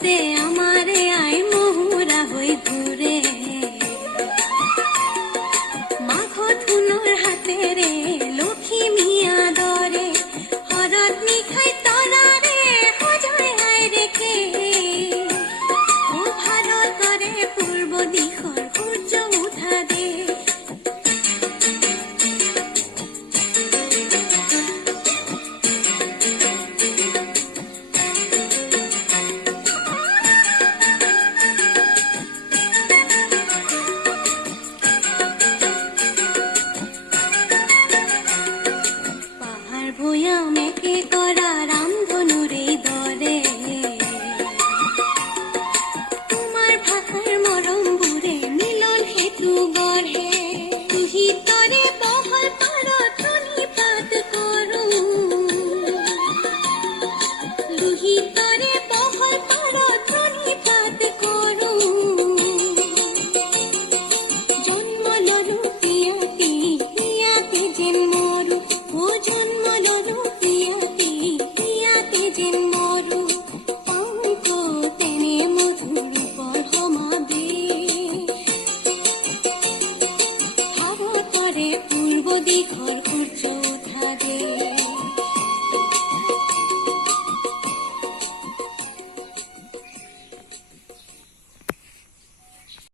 ভাৰতে আমাৰে আই মহুৰা হৈ ঘূৰে মাঘত সোণৰ হাতেৰে লখিমীয়া দৰে হৰত নিশাই তৰাৰে সজাই আই ৰেখে ও ভাৰতৰে পূৰ্ব দিশৰ সূৰ্য উঠা দে ভৈয়ামেকে কৰা ৰামধনুৰে দৰে তোমাৰ ভাষাৰ মৰমবোৰে মিলন সেতু গঢ়ে তুহিতৰে বহল পাৰত প্ৰণিপাত কৰোঁ লোহিতৰে বহল পাৰত প্ৰণিপাত কৰোঁ জন্ম ললো ইয়াতে ইয়াতে যেন মৰো ও জন্ম ললো ইয়াতে যেন মৰো অংক তেনে মধুৰ পৰমাবে ভাৰতৰে পূৰ্ব দিশৰ সূৰ্য উঠা দে